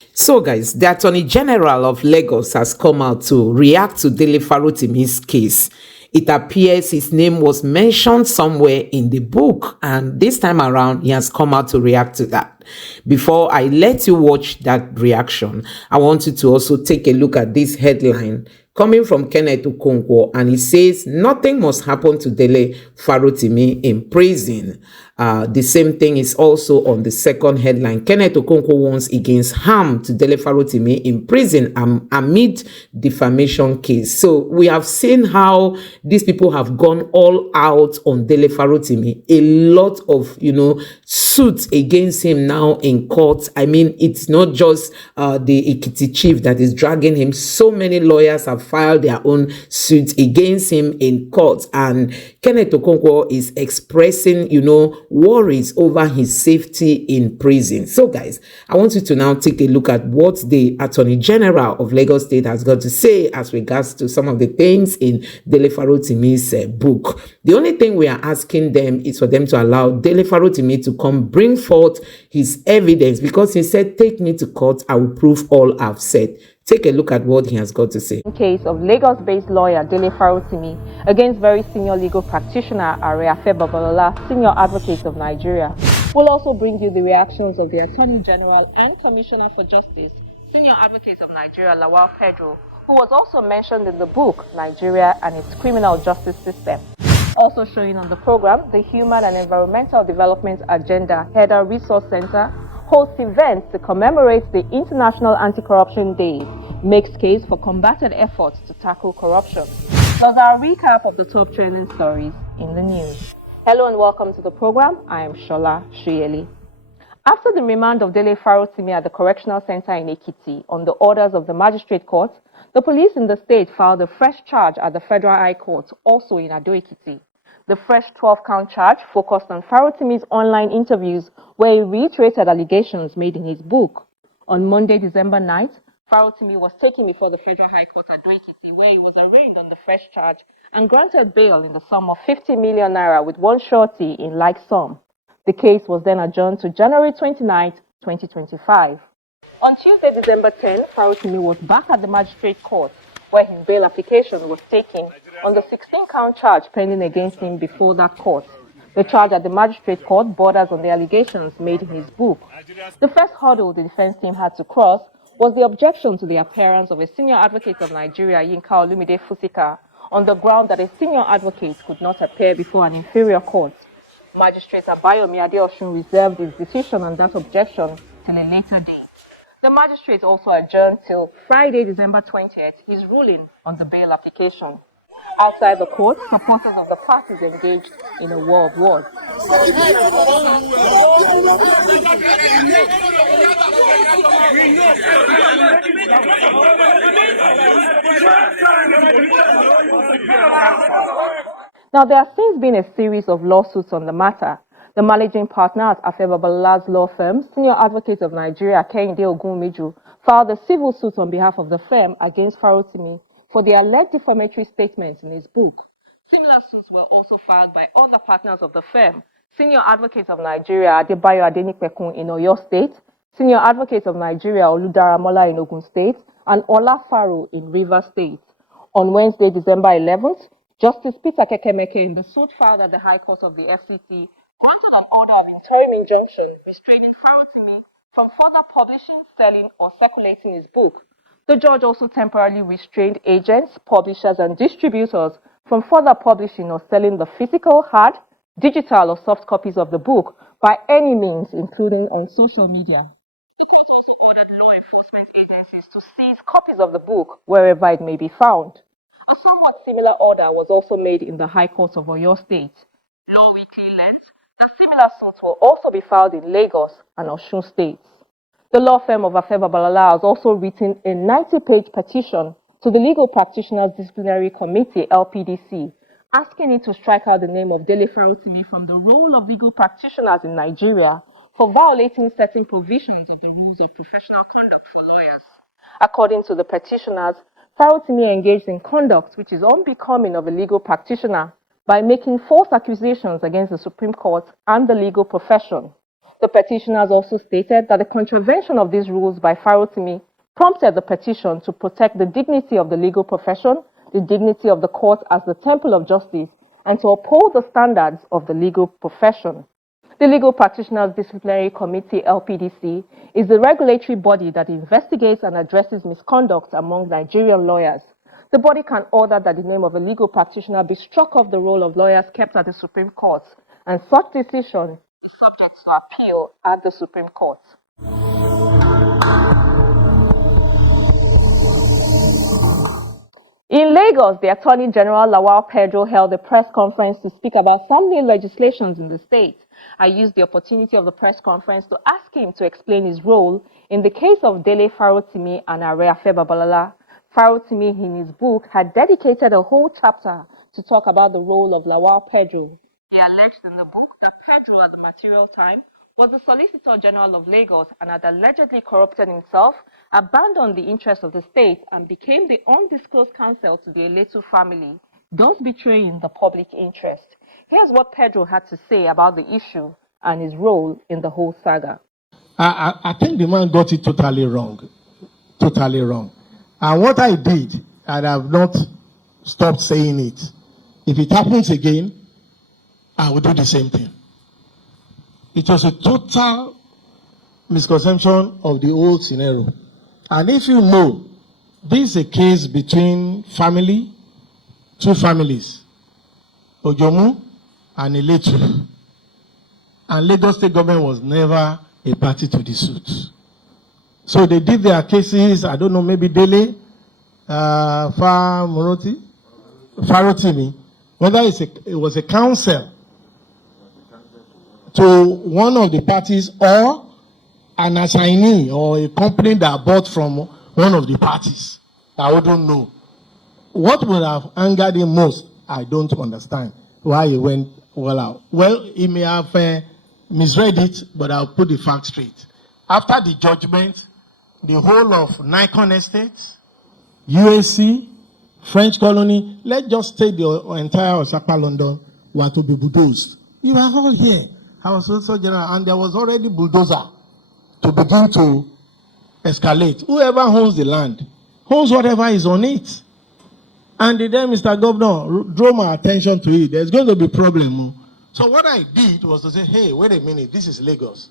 So, guys, the Attorney General of Lagos has come out to react to Dele Farotimi's case. It appears his name was mentioned somewhere in the book, and this time around, he has come out to react to that. Before I let you watch that reaction, I want you to also take a look at this headline coming from Kenneth Okonkwo, and he says nothing must happen to Dele Farotimi in prison. The same thing is also on the second headline. Kenneth Okonkwo warns against harm to Dele Farotimi in prison amid defamation case. So we have seen how these people have gone all out on Dele Farotimi. A lot of, suits against him now in court. I mean, it's not just the Ekiti chief that is dragging him. So many lawyers have filed their own suits against him in court. And Kenneth Okonkwo is expressing, worries over his safety in prison. So, guys, I want you to now take a look at what the Attorney General of Lagos State has got to say as regards to some of the things in Dele Farotimi's book. The only thing we are asking them is for them to allow Dele Farotimi to come bring forth his evidence, because he said, "Take me to court, I will prove all I've said." Take a look at what he has got to say. Case of Lagos-based lawyer Dele Farotimi against very senior legal practitioner Are Babalola, senior advocate of Nigeria. We'll also bring you the reactions of the Attorney General and Commissioner for Justice, senior advocate of Nigeria Lawal Pedro, who was also mentioned in the book Nigeria and its Criminal Justice System. Also showing on the program, the Human and Environmental Development Agenda Header Resource Center hosts events to commemorate the International Anti-Corruption Day, makes case for combated efforts to tackle corruption. Plus our recap of the top trending stories in the news. Hello and welcome to the program. I am Shola Shuyeli. After the remand of Dele Farotimi at the Correctional Center in Ekiti on the orders of the Magistrate Court, the police in the state filed a fresh charge at the Federal High Court, also in Ado Ekiti. The fresh 12-count charge focused on Farotimi's online interviews, where he reiterated allegations made in his book. On Monday, December 9th, Farotimi was taken before the Federal High Court at Ado Ekiti, where he was arraigned on the fresh charge and granted bail in the sum of 50 million naira with one surety in like sum. The case was then adjourned to January 29, 2025. On Tuesday, December 10, Farotimi was back at the Magistrate Court, where his bail application was taken on the 16-count charge pending against him before that court. The charge at the Magistrate Court borders on the allegations made in his book. The first hurdle the defense team had to cross was the objection to the appearance of a senior advocate of Nigeria, Yinka Olumide Fusika, on the ground that a senior advocate could not appear before an inferior court. Magistrate Abayomi Adeosun reserved his decision on that objection till a later date. The magistrate also adjourned till Friday, December 20th, his ruling on the bail application. Outside the court, supporters of the parties engaged in a war of words. Now, there has since been a series of lawsuits on the matter. The managing partner at Afe Babalola's law firm, senior advocate of Nigeria, Kehinde Ogunmiju, filed a civil suit on behalf of the firm against Farotimi for the alleged defamatory statements in his book. Similar suits were also filed by other partners of the firm, senior advocate of Nigeria, Adebayo Adenipekun in Oyo State, senior advocate of Nigeria, Oludaramola in Ogun State, and Ola Faro in Rivers State. On Wednesday, December 11th, Justice Peter Kekemeke in the suit filed at the High Court of the FCC granted an order of interim injunction restraining Farotimi from further publishing, selling, or circulating his book. The judge also temporarily restrained agents, publishers, and distributors from further publishing or selling the physical, hard, digital, or soft copies of the book by any means, including on social media. The judge also ordered law enforcement agencies to seize copies of the book wherever it may be found. A somewhat similar order was also made in the High Court of Oyo State. Law Weekly learned that similar suits will also be filed in Lagos and Osun states. The law firm of Afe Babalola has also written a 90-page petition to the Legal Practitioners Disciplinary Committee, LPDC, asking it to strike out the name of Dele Farotimi from the role of legal practitioners in Nigeria for violating certain provisions of the rules of professional conduct for lawyers. According to the petitioners, Farotimi engaged in conduct which is unbecoming of a legal practitioner by making false accusations against the Supreme Court and the legal profession. The The petitioners also stated that the contravention of these rules by Farotimi prompted the petition to protect the dignity of the legal profession, the dignity of the court as the temple of justice, and to uphold the standards of the legal profession. The Legal Practitioners Disciplinary Committee, LPDC, is the regulatory body that investigates and addresses misconduct among Nigerian lawyers. The body can order that the name of a legal practitioner be struck off the roll of lawyers kept at the Supreme Court, and such decision is subject to appeal at the Supreme Court. In Lagos, the Attorney General Lawal Pedro held a press conference to speak about some new legislations in the state. I used the opportunity of the press conference to ask him to explain his role in the case of Dele Farotimi and Are Afe Babalola. Farotimi, in his book, had dedicated a whole chapter to talk about the role of Lawal Pedro. He alleged in the book that Pedro, at the material time, was the Solicitor General of Lagos and had allegedly corrupted himself, abandoned the interests of the state, and became the undisclosed counsel to the Eletu family, thus betraying the public interest. Here's what Pedro had to say about the issue and his role in the whole saga. I think the man got it totally wrong. Totally wrong. And what I did, and I have not stopped saying it, if it happens again, I will do the same thing. It was a total misconception of the old scenario. And if you know, this is a case between family, two families, Ojomu and Eletu. And Lagos State government was never a party to the suit. So they did their cases, I don't know, maybe Dele, Farotimi, whether it was a counsel to one of the parties or an assignee or a company that bought from one of the parties. I wouldn't know. What would have angered him most, I don't understand why he went well out. Well, he may have misread it, but I'll put the facts straight. After the judgment, the whole of Nikon Estates, UAC, French colony, let's just take the entire Osaka London, were to be bulldozed. You were all here. I was also general, and there was already bulldozer to begin to escalate. Whoever owns the land owns whatever is on it. And then Mr. Governor drew my attention to it. There's going to be a problem. So what I did was to say, hey, wait a minute, this is Lagos.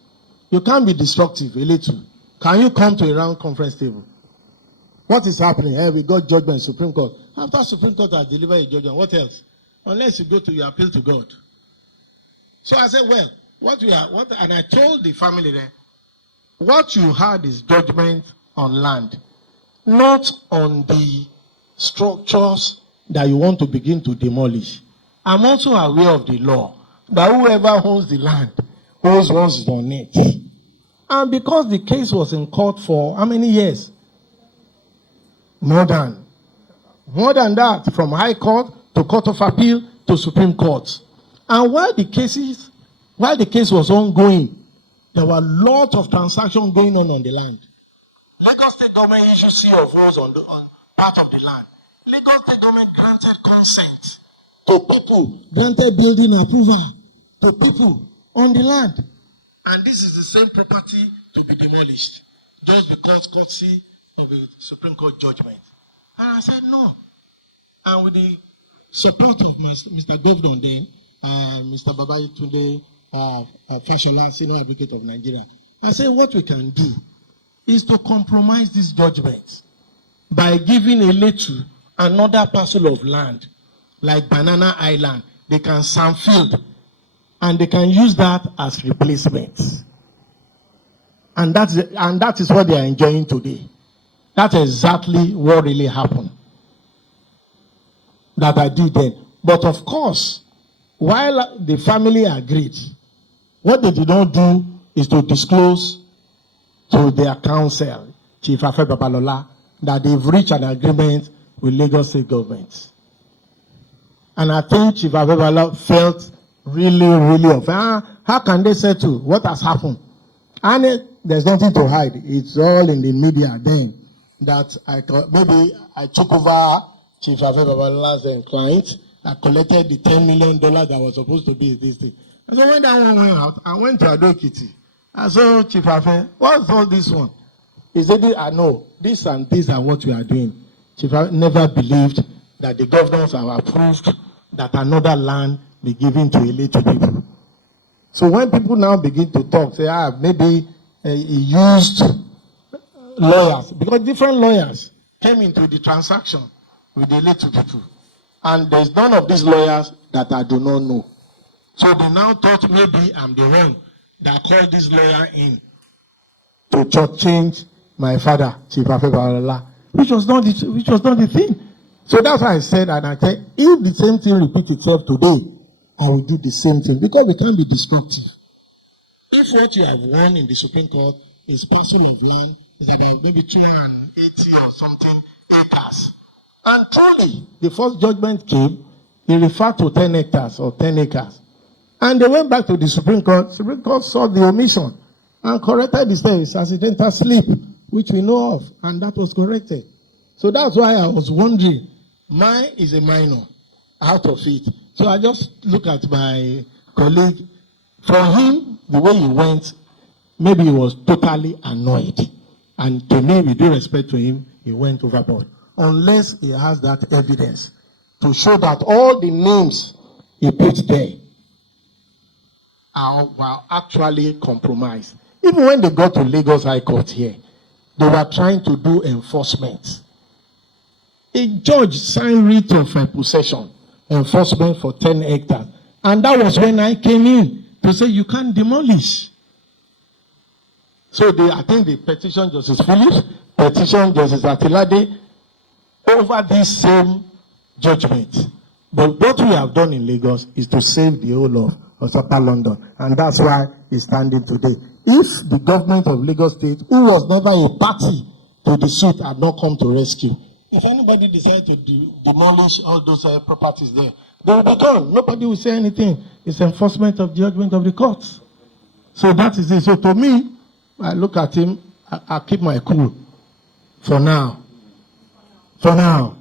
You can't be destructive, a little. Can you come to a round conference table? What is happening? Hey, we got judgment in Supreme Court. After Supreme Court has delivered a judgment, what else? Unless you go to your appeal to God. So I said, well, and I told the family there, what you had is judgment on land, not on the structures that you want to begin to demolish. I'm also aware of the law that whoever owns the land owns what's on it. And because the case was in court for how many years? More than that, from High Court to Court of Appeal to Supreme Court. And while the case was ongoing, there were lots of transactions going on the land. Lagos State government issued CFOs on part of the land. Lagos State government granted consent to people, granted building approval to people on the land. And this is the same property to be demolished, just because courtesy of a Supreme Court judgment. And I said no. And with the support of Mr. Governor then, Mr. Babatunde Fashola, Senior Advocate of Nigeria, I said what we can do is to compromise this judgment by giving Eletu another parcel of land, like Banana Island. They can sandfield, and they can use that as replacement. And that is what they are enjoying today. That's exactly what really happened. That I did then. But of course, while the family agreed, what they did not do is to disclose to their counsel, Chief Afe Babalola, that they've reached an agreement with Lagos State government. And I think Chief Afe Babalola felt really offended. How can they settle? What has happened? And there's nothing to hide. It's all in the media then. That maybe I took over Chief Afe Babalola's client. I collected the $10 million that was supposed to be this thing. And so when that one went out, I went to Ado Ekiti. I said, Chief Afe, what's all this one? He said, I know, this and these are what we are doing. Chief Afe never believed that the governors have approved that another land be given to elite people. So when people now begin to talk, say, maybe he used lawyers, because different lawyers came into the transaction with the elite people. And there's none of these lawyers that I do not know. So they now thought maybe I'm the one that called this lawyer in to change my father, Chief Afe Babalola, which was not the thing. So that's why I said, and I said, if the same thing repeats itself today, I will do the same thing, because we can't be destructive. If what you have won in the Supreme Court is parcel of land, is about maybe 280 or something acres. And truly, the first judgment came, he referred to 10 hectares or 10 acres. And they went back to the Supreme Court. Supreme Court saw the omission and corrected the statement, accidental slip, which we know of, and that was corrected. So that's why I was wondering, mine is a minor out of it. So I just look at my colleague. For him, the way he went, maybe he was totally annoyed. And to me, with due respect to him, he went overboard. Unless he has that evidence to show that all the names he put there were actually compromised. Even when they got to Lagos High Court here, they were trying to do enforcement. A judge signed writ of possession, enforcement for 10 hectares. And that was when I came in to say you can't demolish. So I think the petition Justice Phillips, petition Justice Atilade, over this same judgment. But what we have done in Lagos is to save the whole of Upper London. And that's why it's standing today. If the government of Lagos State, who was never a party to the suit, had not come to rescue, if anybody decides to demolish all those properties there, they will be gone. Nobody will say anything. It's enforcement of judgment of the courts. So that is it. So to me, I look at him, I keep my cool. For now. For now.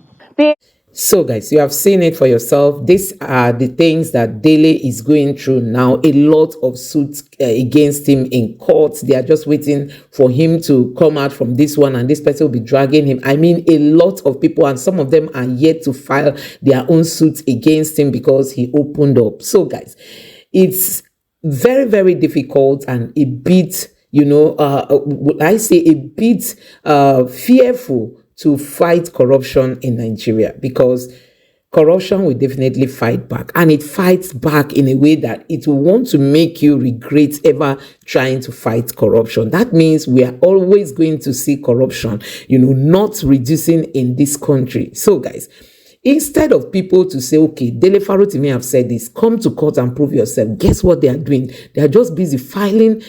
So guys, you have seen it for yourself. These are the things that Dele is going through now. A lot of suits against him in courts. They are just waiting for him to come out from this one, and this person will be dragging him. I mean, a lot of people, and some of them are yet to file their own suits against him because he opened up. So guys, it's very, very difficult and a bit, I say a bit fearful to fight corruption in Nigeria, because corruption will definitely fight back, and it fights back in a way that it will want to make you regret ever trying to fight corruption. That means we are always going to see corruption, not reducing in this country. So guys, instead of people to say, okay, Dele Farotimi have said this, come to court and prove yourself. Guess what they are doing? They are just busy filing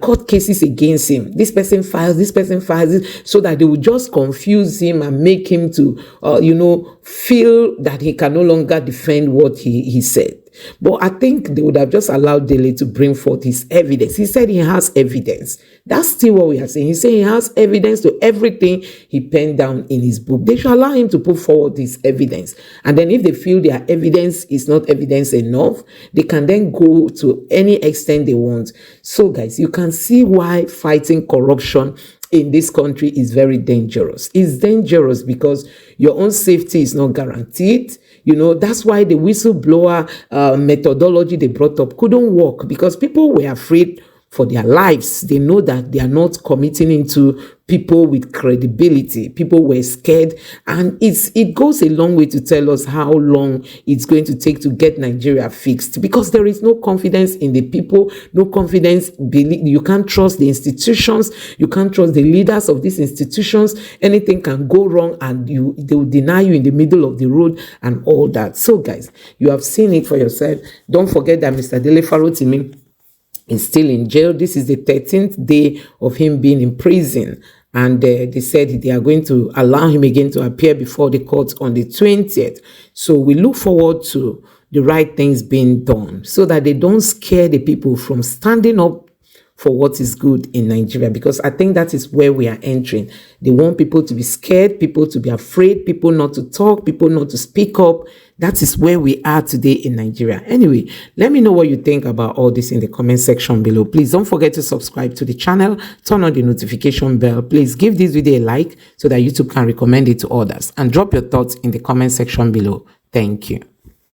court cases against him. This person files this, so that they will just confuse him and make him to, feel that he can no longer defend what he said. But I think they would have just allowed Dele to bring forth his evidence. He said he has evidence. That's still what we are saying. He's saying he has evidence to everything he penned down in his book. They should allow him to put forward his evidence. And then if they feel their evidence is not evidence enough, they can then go to any extent they want. So guys, you can see why fighting corruption in this country is very dangerous. It's dangerous because your own safety is not guaranteed. That's why the whistleblower methodology they brought up couldn't work, because people were afraid for their lives. They know that they are not committing into people with credibility. People were scared, and it goes a long way to tell us how long it's going to take to get Nigeria fixed, because there is no confidence in the people, no confidence. You can't trust the institutions, you can't trust the leaders of these institutions. Anything can go wrong, and they will deny you in the middle of the road and all that. So guys, you have seen it for yourself. Don't forget that Mr. Dele Farotimi is still in jail. This is the 13th day of him being in prison. And they said they are going to allow him again to appear before the court on the 20th. So we look forward to the right things being done, so that they don't scare the people from standing up for what is good in Nigeria, because I think that is where we are entering. They want people to be scared, people to be afraid, people not to talk, people not to speak up. That is where we are today in Nigeria. Anyway, let me know what you think about all this in the comment section below. Please don't forget to subscribe to the channel, turn on the notification bell. Please give this video a like so that YouTube can recommend it to others, and drop your thoughts in the comment section below. Thank you.